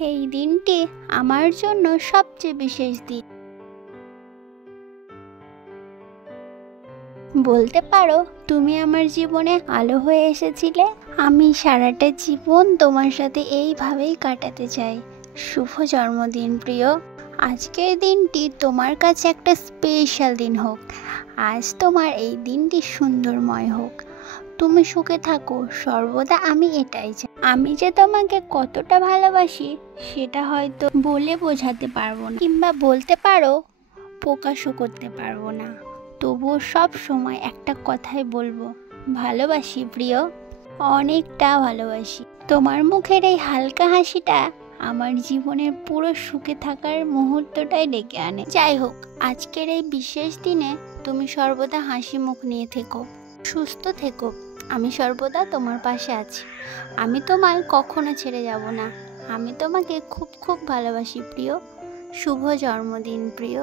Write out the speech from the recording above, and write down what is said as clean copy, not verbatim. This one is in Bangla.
এই দিনটি আমার জন্য সবচেয়ে বিশেষ দিন। বলতে পারো তুমি আমার জীবনে আলো হয়ে এসেছিলে। আমি সারাটা জীবন তোমার সাথে এইভাবেই কাটাতে চাই। শুভ জন্মদিন প্রিয়। আজকের দিনটি তোমার কাছে একটা স্পেশাল দিন হোক। আজ তোমার এই দিনটি সুন্দরময় হোক। তুমি সুখে থাকো সর্বদা, আমি এটাই চাই। আমি যে তোমাকে কতটা ভালোবাসি সেটা হয়তো বলে বোঝাতে পারবো না, কিংবা বলতে পারো প্রকাশও করতে পারবো না। তবুও সব সময় একটা কথাই বলবো, ভালোবাসি প্রিয়, অনেকটা ভালোবাসি। তোমার মুখের এই হালকা হাসিটা আমার জীবনের পুরো সুখে থাকার মুহূর্তটাই ডেকে আনে। যাই হোক, আজকের এই বিশেষ দিনে তুমি সর্বদা হাসি মুখ নিয়ে থেকো, সুস্থ থেকো। আমি সর্বদা তোমার পাশে আছি। আমি তোমায় কখনো ছেড়ে যাব না। আমি তোমাকে খুব খুব ভালোবাসি প্রিয়। শুভ জন্মদিন প্রিয়।